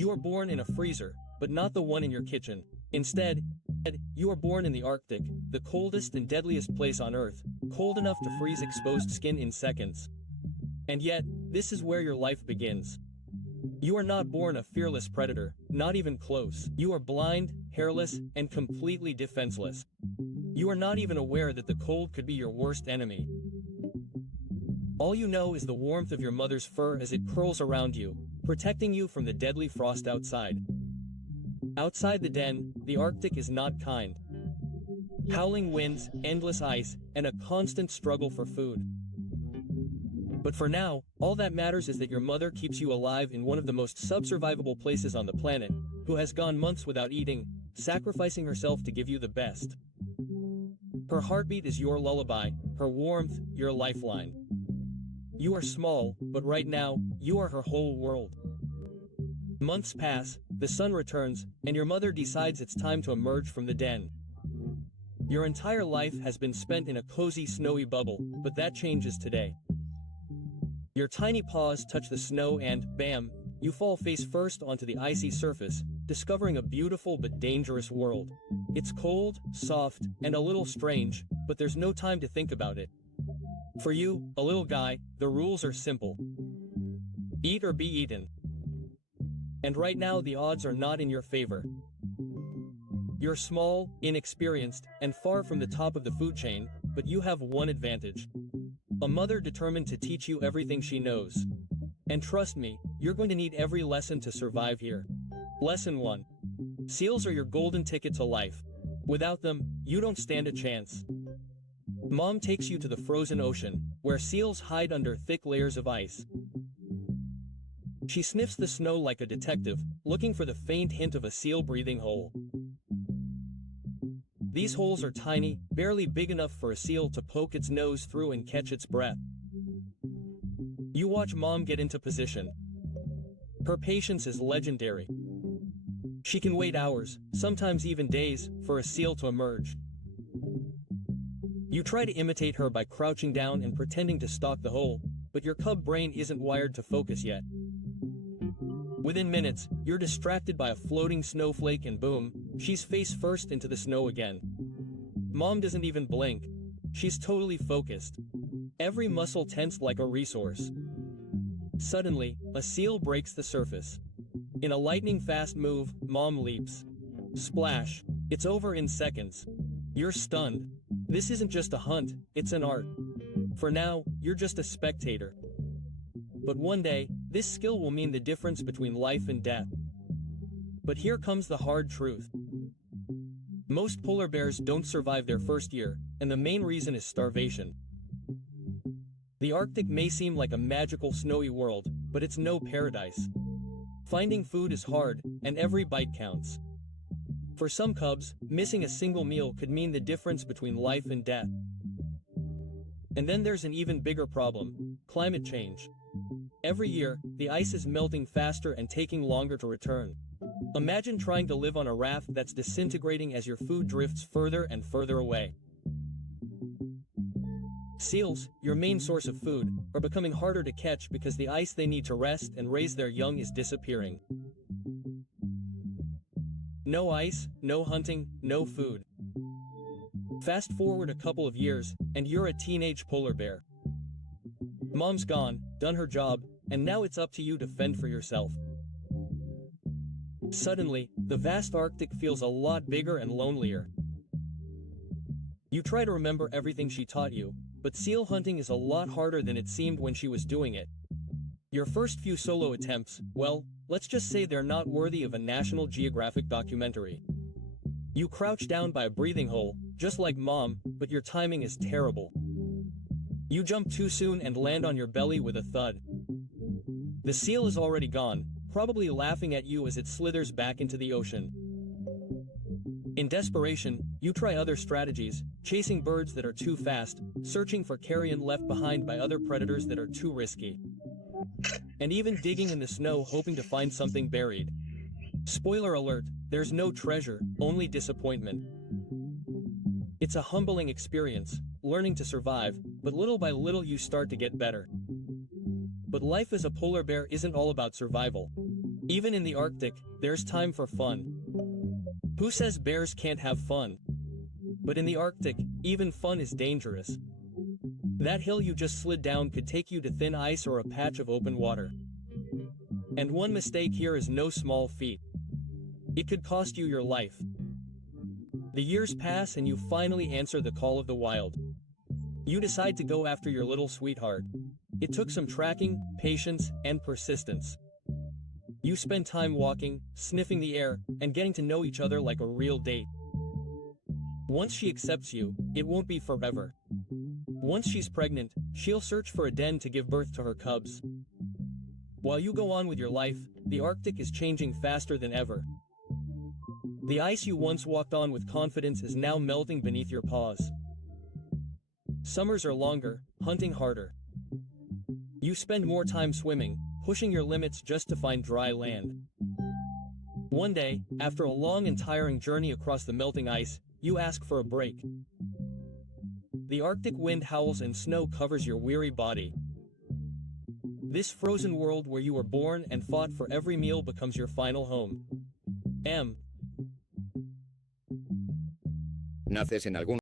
You are born in a freezer, but not the one in your kitchen. Instead, you are born in the Arctic, the coldest and deadliest place on Earth, cold enough to freeze exposed skin in seconds. And yet, this is where your life begins. You are not born a fearless predator, not even close. You are blind, hairless, and completely defenseless. You are not even aware that the cold could be your worst enemy. All you know is the warmth of your mother's fur as it curls around you, protecting you from the deadly frost outside. Outside the den, the Arctic is not kind. Howling winds, endless ice, and a constant struggle for food. But for now, all that matters is that your mother keeps you alive in one of the most subsurvivable places on the planet, who has gone months without eating, sacrificing herself to give you the best. Her heartbeat is your lullaby, her warmth, your lifeline. You are small, but right now, you are her whole world. Months pass, the sun returns, and your mother decides it's time to emerge from the den. Your entire life has been spent in a cozy snowy bubble, but that changes today. Your tiny paws touch the snow and, bam, you fall face first onto the icy surface, discovering a beautiful but dangerous world. It's cold, soft, and a little strange, but there's no time to think about it. For you, a little guy, the rules are simple. Eat or be eaten. And right now the odds are not in your favor. You're small, inexperienced, and far from the top of the food chain, but you have one advantage. A mother determined to teach you everything she knows. And trust me, you're going to need every lesson to survive here. Lesson 1. Seals are your golden ticket to life. Without them, you don't stand a chance. Mom takes you to the frozen ocean, where seals hide under thick layers of ice. She sniffs the snow like a detective, looking for the faint hint of a seal breathing hole. These holes are tiny, barely big enough for a seal to poke its nose through and catch its breath. You watch Mom get into position. Her patience is legendary. She can wait hours, sometimes even days, for a seal to emerge. You try to imitate her by crouching down and pretending to stalk the hole, but your cub brain isn't wired to focus yet. Within minutes, you're distracted by a floating snowflake and boom, she's face first into the snow again. Mom doesn't even blink. She's totally focused. Every muscle tensed like a resource. Suddenly, a seal breaks the surface. In a lightning-fast move, Mom leaps. Splash! It's over in seconds. You're stunned. This isn't just a hunt, it's an art. For now, you're just a spectator. But one day, this skill will mean the difference between life and death. But here comes the hard truth. Most polar bears don't survive their first year, and the main reason is starvation. The Arctic may seem like a magical snowy world, but it's no paradise. Finding food is hard, and every bite counts. For some cubs, missing a single meal could mean the difference between life and death. And then there's an even bigger problem: climate change. Every year, the ice is melting faster and taking longer to return. Imagine trying to live on a raft that's disintegrating as your food drifts further and further away. Seals, your main source of food, are becoming harder to catch because the ice they need to rest and raise their young is disappearing. No ice, no hunting, no food. Fast forward a couple of years, and you're a teenage polar bear. Mom's gone, done her job, and now it's up to you to fend for yourself. Suddenly, the vast Arctic feels a lot bigger and lonelier. You try to remember everything she taught you, but seal hunting is a lot harder than it seemed when she was doing it. Your first few solo attempts, well, let's just say they're not worthy of a National Geographic documentary. You crouch down by a breathing hole, just like Mom, but your timing is terrible. You jump too soon and land on your belly with a thud. The seal is already gone, probably laughing at you as it slithers back into the ocean. In desperation, you try other strategies, chasing birds that are too fast, searching for carrion left behind by other predators that are too risky, and even digging in the snow hoping to find something buried. Spoiler alert, there's no treasure, only disappointment. It's a humbling experience, learning to survive, but little by little you start to get better. But life as a polar bear isn't all about survival. Even in the Arctic, there's time for fun. Who says bears can't have fun? But in the Arctic, even fun is dangerous. That hill you just slid down could take you to thin ice or a patch of open water. And one mistake here is no small feat. It could cost you your life. The years pass and you finally answer the call of the wild. You decide to go after your little sweetheart. It took some tracking, patience, and persistence. You spend time walking, sniffing the air, and getting to know each other like a real date. Once she accepts you, it won't be forever. Once she's pregnant, she'll search for a den to give birth to her cubs. While you go on with your life, the Arctic is changing faster than ever. The ice you once walked on with confidence is now melting beneath your paws. Summers are longer, hunting harder. You spend more time swimming, pushing your limits just to find dry land. One day, after a long and tiring journey across the melting ice, you ask for a break. The Arctic wind howls and snow covers your weary body. This frozen world where you were born and fought for every meal becomes your final home. ¿Naces en algún